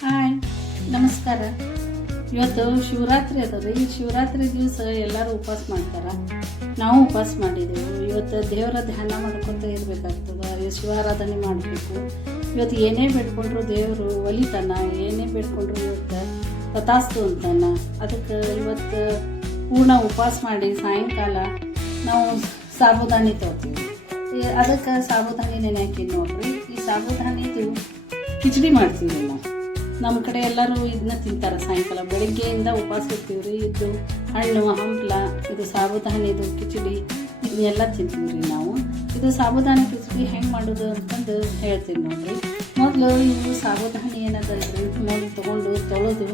Hi, ನಮಸ್ಕಾರ. ಇವತ್ತು ಶಿವರಾತ್ರಿ ಅದ ರೀ. ಶಿವರಾತ್ರಿ ದಿವಸ ಎಲ್ಲರೂ ಉಪವಾಸ ಮಾಡ್ತಾರ? ನಾವು ಉಪವಾಸ ಮಾಡಿದೆವು. ಇವತ್ತು ದೇವರ ಧ್ಯಾನ ಮಾಡ್ಕೊತ ಇರ್ಬೇಕಾಗ್ತದ. ಶಿವಾರಾಧನೆ ಮಾಡಬೇಕು. ಇವತ್ತು ಏನೇ ಬೇಡ್ಕೊಂಡ್ರು ದೇವರು ಒಲಿತಾನ, ಏನೇ ಬೇಡ್ಕೊಂಡ್ರು ಇವತ್ತು ತಥಾಸ್ತು ಅಂತಾನ. ಅದಕ್ಕೆ ಇವತ್ತು ಪೂರ್ಣ ಉಪವಾಸ ಮಾಡಿ ಸಾಯಂಕಾಲ ನಾವು ಸಾಬುದಾನಿ ತೊಗೋತೀವಿ ಈ- ಅದಕ್ಕೆ ಸಾಬುದಾನಿ ನೆನೆ ಹಾಕಿ ನೋಡ್ರಿ. ಈ ಸಾಬುದಾನಿದು ಕಿಚಡಿ ಮಾಡ್ತೀವಿ ನಾವು. ನಮ್ಮ ಕಡೆ ಎಲ್ಲರೂ ಇದನ್ನ ತಿಂತಾರೆ ಸಾಯಂಕಾಲ. ಬೆಳಿಗ್ಗೆಯಿಂದ ಉಪವಾಸ ಇರ್ತೀವಿ ರೀ ಇದು ಹಣ್ಣು, ಹಂಪ್ಲ, ಇದು ಸಾಬುದಾನಿದು ಕಿಚಡಿ, ಇದನ್ನೆಲ್ಲ ತಿಂತೀವಿ ರೀ ನಾವು. ಇದು ಸಾಬುದಾನಿ ಕಿಚಡಿ ಹೆಂಗೆ ಮಾಡೋದು ಅಂತಂದು ಹೇಳ್ತೀನಿ ನೋಡಿರಿ. ಮೊದಲು ಇವು ಸಾಬುದಾನಿ ಏನದ ಇದ್ರಿ? ಮೊದಲು ತೊಗೊಂಡು ತೊಳೆದು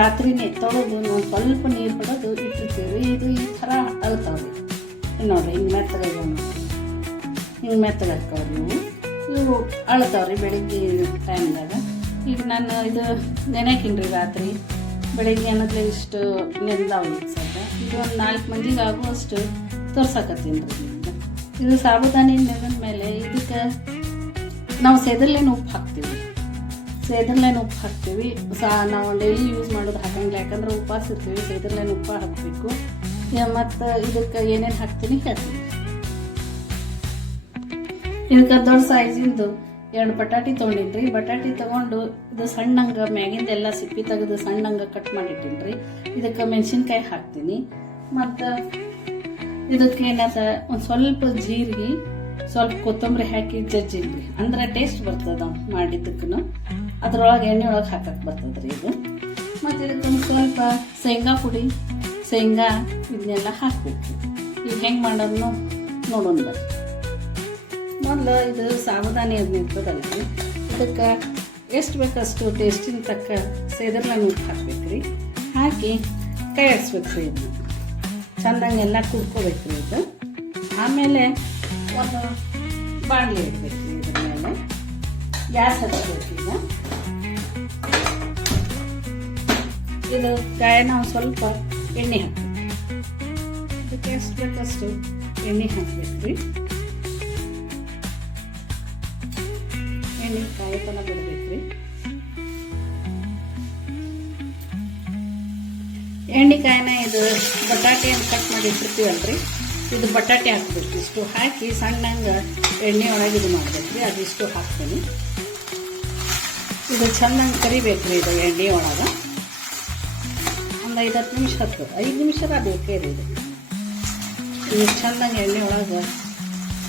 ರಾತ್ರಿನೇ ತೊಳೆದು ನಾವು ಸ್ವಲ್ಪ ನೀರು ಬಿಡೋದು ಇಟ್ಟಿರ್ತೀವಿ ಇದು ಈ ಥರ ಅಳ್ತಾವ್ರಿ ನೋಡ್ರಿ, ಹಿಂಗೆ ಮೆತ್ತಗೆ ಹಿಂಗೆ ಮೆತ್ತಗೆ ಹಾಕ್ತಾವ್ರಿ ಇವು. ಇವು ಅಳ್ತಾವ್ರಿ ಬೆಳಿಗ್ಗೆ ಟೈಮ್ದಾಗ ನಾನು ಇದು ನೆನೆಕಿನ್ರಿ ರಾತ್ರಿ. ಬೆಳಿಗ್ಗೆ ಅನ್ನೋದ್ಲೆ ಇಷ್ಟು ನೆಂದಾವ್ ಇದು ಒಂದು ನಾಲ್ಕು ಮಂದಿಗೆ ಆಗುವಷ್ಟು ತೋರ್ಸಕತ್ತೀನಿ ರೀ ಇದು ಸಾಬುದಾನಿ ನೆನೆದ ಮೇಲೆ ಇದಕ್ಕೆ ನಾವು ಸೇದರ್ಲೇನು ಉಪ್ಪು ಹಾಕ್ತೀವಿ. ಸೇದರ್ಲೇನು ಉಪ್ಪು ಹಾಕ್ತೀವಿ. ಸಾ, ನಾವು ಡೈಲಿ ಯೂಸ್ ಮಾಡೋದು ಹಾಕಂಗಿಲ್ಲ. ಯಾಕಂದ್ರೆ ಉಪ್ಪಾಸ್ ಇರ್ತೀವಿ, ಸೇದರ್ಲೇನು ಉಪ್ಪು ಹಾಕಬೇಕು. ಮತ್ತು ಇದಕ್ಕೆ ಏನೇನು ಹಾಕ್ತೀನಿ ಹೇಳ್ತೀನಿ. ಇದಕ್ಕೆ ದೊಡ್ಡ ಸೈಜಿಂದು ಎರಡು ಬಟಾಟಿ ತೊಗೊಂಡಿನ್ರಿ ಬಟಾಟಿ ತಗೊಂಡು ಇದು ಸಣ್ಣಂಗ ಮ್ಯಾಗಿಂದೆಲ್ಲ ಸಿಪ್ಪಿ ತೆಗೆದು ಸಣ್ಣಂಗ ಕಟ್ ಮಾಡಿಟ್ಟಿನ್ರಿ. ಇದಕ್ಕೆ ಮೆಣಸಿನ್ಕಾಯಿ ಹಾಕ್ತೀನಿ. ಮತ್ತು ಇದಕ್ಕೆ ಏನದ, ಒಂದು ಸ್ವಲ್ಪ ಜೀರಿಗೆ, ಸ್ವಲ್ಪ ಕೊತ್ತಂಬರಿ ಹಾಕಿ ಜಜ್ಜಿನ್ರಿ. ಅಂದ್ರೆ ಟೇಸ್ಟ್ ಬರ್ತದ ಮಾಡಿದ್ದಕ್ಕೂ ಅದ್ರೊಳಗೆ ಎಣ್ಣೆ ಒಳಗೆ ಹಾಕಕ್ಕೆ ಬರ್ತದ್ರಿ ಇದು. ಮತ್ತು ಇದಕ್ಕೆ ಒಂದು ಸ್ವಲ್ಪ ಶೇಂಗಾ ಪುಡಿ, ಶೇಂಗಾ ಇದನ್ನೆಲ್ಲ ಹಾಕ್ಬೇಕು. ಈಗ ಹೆಂಗೆ ಮಾಡೋದನ್ನು ನೋಡೋಣ ಬರ್ರಿ ಮೊದಲು ಇದು ಸಾಬುದಾನಿ ಅದು ನಿಂತದಲ್ರಿ ಇದಕ್ಕೆ ಎಷ್ಟು ಬೇಕಷ್ಟು ಟೇಸ್ಟಿನ ತಕ್ಕ ಸೇದರ್ಲ ಉಪ್ಪು ಹಾಕ್ಬೇಕು ರೀ? ಹಾಕಿ ಕೈ ರೀ ಇದನ್ನ ಚೆಂದಂಗೆಲ್ಲ ಕುಡ್ಕೋಬೇಕು ರೀ ಇದು. ಆಮೇಲೆ ಒಂದು ಬಾಣಲೆ ಇಡ್ಬೇಕು ರೀ ಇದ್ರ ಮೇಲೆ. ಗ್ಯಾಸ್ ಹಚ್ಬೇಕು ಈಗ. ಇದು ಗಾಯ ನಾವು ಸ್ವಲ್ಪ ಎಣ್ಣೆ ಹಾಕ್ಬೇಕು. ಇದಕ್ಕೆ ಎಷ್ಟು ಬೇಕಷ್ಟು ಎಣ್ಣೆ ಹಾಕ್ಬೇಕು ರೀ? ಎಣ್ಣೆ ಕಾಯತನ ಬಿಡಬೇಕ್ರಿ ಎಣ್ಣೆಕಾಯಿನ ಇದು ಬಟಾಟೆಯನ್ನು ಕಟ್ ಮಾಡಿ ಇಟ್ಟಿರ್ತೀವಲ್ರಿ? ಇದು ಬಟಾಟೆ ಹಾಕ್ಬೇಕು. ಇಷ್ಟು ಹಾಕಿ ಸಣ್ಣಂಗೆ ಎಣ್ಣೆ ಒಳಗೆ ಇದು ಮಾಡ್ಬೇಕ್ರಿ. ಅದಿಷ್ಟು ಹಾಕ್ತೀನಿ. ಇದು ಚೆಂದಂಗೆ ಕರಿಬೇಕ್ರಿ ಇದು ಎಣ್ಣೆ ಒಳಗೆ. ಒಂದು ಐದು ಹತ್ತು ನಿಮಿಷ ಹತ್ತು ಐದು ನಿಮಿಷ ಬೇಕೇ ರೀ ಇದು. ಇದು ಚೆನ್ನಾಗಿ ಎಣ್ಣೆ ಒಳಗೆ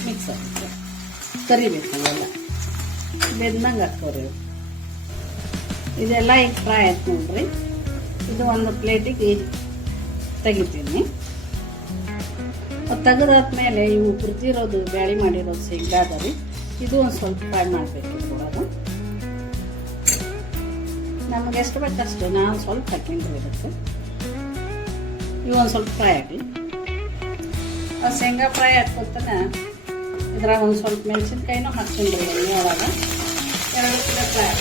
ಮಿಕ್ಸ್ ಆಗುತ್ತೆ ಕರಿಬೇಕು ಅವೆಲ್ಲ ಬೆಂದಂಗೆ ಹಾಕೋರಿ ಇದೆಲ್ಲ ಈಗ ಫ್ರೈ ಆಯ್ತು ನೋಡ್ರಿ. ಇದು ಒಂದು ಪ್ಲೇಟಿಗೆ ತೆಗಿತೀನಿ. ತೆಗೆದಾದ್ಮೇಲೆ ಇವು ಕುರ್ದಿರೋದು ಬ್ಯಾಳಿ ಮಾಡಿರೋದು ಶೇಂಗಾ ಅದ ರೀ. ಇದು ಒಂದು ಸ್ವಲ್ಪ ಫ್ರೈ ಮಾಡಬೇಕು ಕೊಡೋದು ನಮಗೆ ಎಷ್ಟು ಬೇಕಷ್ಟು ನಾನು ಸ್ವಲ್ಪ ಹಾಕೀನಿ ರೀ ಇದಕ್ಕೆ ಇವು ಒಂದು ಸ್ವಲ್ಪ ಫ್ರೈ ಆಗಲಿ. ಆ ಶೇಂಗಾ ಫ್ರೈ ಹಾಕೋತನ ಇದ್ರಾಗ ಒಂದು ಸ್ವಲ್ಪ ಮೆಣಸಿನ್ಕಾಯಿನೂ ಹಾಕ್ತೀನಿ ರೀ ಎಣ್ಣೆ ಒಳಗೆ ಆಗ್ತಾವೆ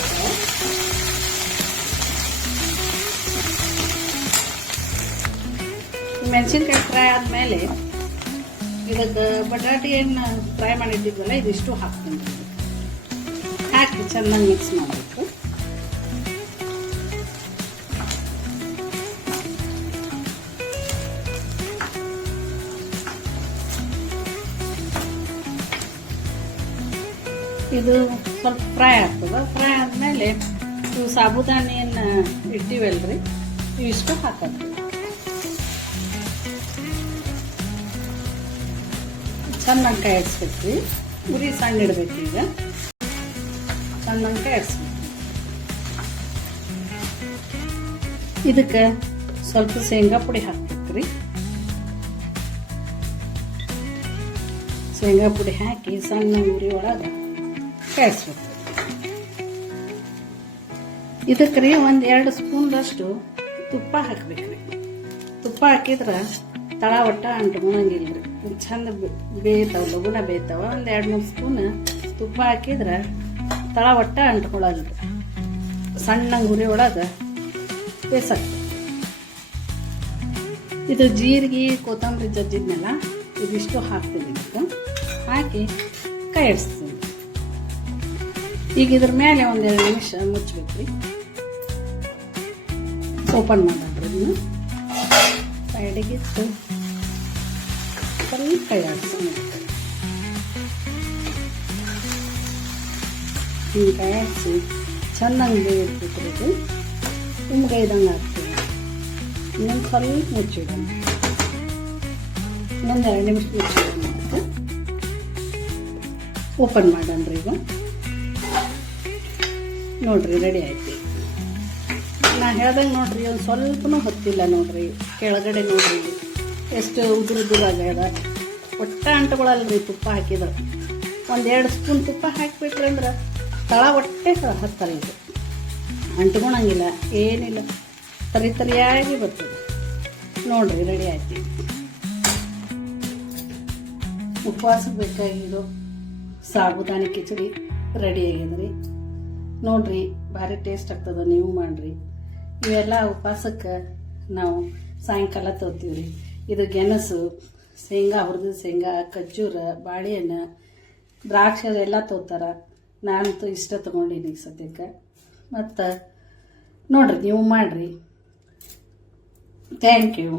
ಮೆಣಸಿನ್ಕಾಯಿ ಫ್ರೈ ಆದಮೇಲೆ ಇದಕ್ಕೆ ಬಟಾಟಿಯನ್ನು ಫ್ರೈ ಮಾಡಿಟ್ಟಿದ್ವಲ್ಲ ಇದಿಷ್ಟು ಹಾಕ್ತೀನಿ. ಹಾಕಿ ಚೆನ್ನಾಗಿ ಮಿಕ್ಸ್ ಮಾಡಬೇಕು. ಇದು ಸ್ವಲ್ಪ ಫ್ರೈ ಆಗ್ತದೆ. ಫ್ರೈ ಆದಮೇಲೆ ಇವು ಸಾಬುದಾನಿಯನ್ನು ಇಟ್ಟಿವಲ್ರಿ ಇವಿಷ್ಟು ಹಾಕೋದು ಚೆನ್ನಾಗಿ ಕೈ ಆಡಿಸ್ಬೇಕು ರೀ ಉರಿ ಸಣ್ಣ ಇಡ್ಬೇಕು ಈಗ. ಚೆನ್ನಾಗಿ ಕಾಯಿಸ್ಬೇಕು. ಇದಕ್ಕೆ ಸ್ವಲ್ಪ ಶೇಂಗಾ ಪುಡಿ ಹಾಕ್ಬೇಕ್ರಿ. ಶೇಂಗಾ ಪುಡಿ ಹಾಕಿ ಸಣ್ಣ ಉರಿ ಒಳಗೆ ಕಾಯಿಸ್ಬೇಕು ಇದಕ್ಕೆ ರೀ ಒಂದು ಎರಡು ಸ್ಪೂನ್ದಷ್ಟು ತುಪ್ಪ ಹಾಕ್ಬೇಕ್ರಿ ತುಪ್ಪ ಹಾಕಿದ್ರೆ ತಳ ಒಟ್ಟ ಅಂಟ್ಕೊಳಂಗಿಲ್ಲ ರೀ. ಚಂದ ಬೇಯ್ತಾವ, ಲಗುನ ಬೇಯ್ತಾವ. ಒಂದು ಎರಡು ಮೂರು ಸ್ಪೂನ್ ತುಪ್ಪ ಹಾಕಿದ್ರೆ ತಳ ಒಟ್ಟ ಅಂಟ್ಕೊಳಲ್ಲ ಸಣ್ಣ ಗುರಿ ಒಳಗೆ ಬೇಸಕ್ಕೆ ಇದು ಜೀರಿಗೆ, ಕೊತ್ತಂಬರಿ ಜಜ್ಜಿದ್ನೆಲ್ಲ, ಇದಿಷ್ಟು ಹಾಕ್ತೀನಿ ಹಾಕಿ ಕೈ ಆಡಿಸ್ತೀನಿ ಈಗ ಇದ್ರ ಮೇಲೆ ಒಂದೆರಡು ನಿಮಿಷ ಮುಚ್ಚಬೇಕು ರೀ ಓಪನ್ ಮಾಡೋಣ ಇದನ್ನು. ಸೈಡಿಗೆ ಇಟ್ಟು ಸ್ವಲ್ಪ ಕೈ ಆಡಿಸೋಣ ಹಿಂಗೆ ಕೈ ಆಡಿಸಿ ಚೆನ್ನಾಗಿ ಬೇಯಿರ್ಬೇಕು ಇದು. ಉಮ್ಗೈದಂಗೆ ಆಗ್ತದೆ. ಇನ್ನೊಂದು ಸ್ವಲ್ಪ ಮುಚ್ಚಿಡೋಣ. ಇನ್ನೊಂದು ಎರಡು ನಿಮಿಷ ಮುಚ್ಚಿಡೋಣ ಓಪನ್ ರೀ ಈಗ. ನೋಡ್ರಿ ರೆಡಿ ಆಯ್ತು. ನಾ ಹೇಳ್ದಂಗೆ ನೋಡ್ರಿ, ಒಂದು ಸ್ವಲ್ಪನೂ ಹೊತ್ತಿಲ್ಲ ನೋಡ್ರಿ. ಕೆಳಗಡೆ ನೋಡ್ರಿ. ಎಷ್ಟು ಉದುರು ಉದುರು ಆಗ್ಯದ. ಒಟ್ಟ ಅಂಟಗಳಲ್ರಿ ತುಪ್ಪ ಹಾಕಿದ್ರೆ ಒಂದು ಎರಡು ಸ್ಪೂನ್ ತುಪ್ಪ ಹಾಕಿಬಿಟ್ರಿ ಅಂದ್ರೆ ತಳ ಒಟ್ಟೆ ಹತ್ತಲ್ಲ ಇದು. ಅಂಟ್ಕೊಳಂಗಿಲ್ಲ ಏನಿಲ್ಲ. ತರಿ ತರಿಯಾಗಿ ಬರ್ತದೆ. ನೋಡ್ರಿ ರೆಡಿ ಆಯ್ತು. ಉಪವಾಸಕ್ಕೆ ಬೇಕಾಗಿದ್ದು ಸಾಬುದಾನಿ ಕಿಚಡಿ ರೆಡಿ ಆಗ್ಯದ್ರಿ ನೋಡ್ರಿ, ಭಾರಿ ಟೇಸ್ಟ್ ಆಗ್ತದ, ನೀವು ಮಾಡ್ರಿ. ಇವೆಲ್ಲ ಉಪವಾಸಕ್ಕೆ ನಾವು ಸಾಯಂಕಾಲ ತೋತೀವ್ರಿ ಇದು ಗೆಣಸು, ಶೇಂಗಾ, ಹುರಿದ ಶೇಂಗಾ ಖಜ್ಜೂರ ಬಾಳೆಹಣ್ಣು ದ್ರಾಕ್ಷಿ ಎಲ್ಲ ತೋತಾರ. ನಾನಂತೂ ಇಷ್ಟ ತೊಗೊಂಡೀನಿ ಈಗ ಸದ್ಯಕ್ಕೆ ಮತ್ತು ನೋಡ್ರಿ, ನೀವು ಮಾಡ್ರಿ. Thank you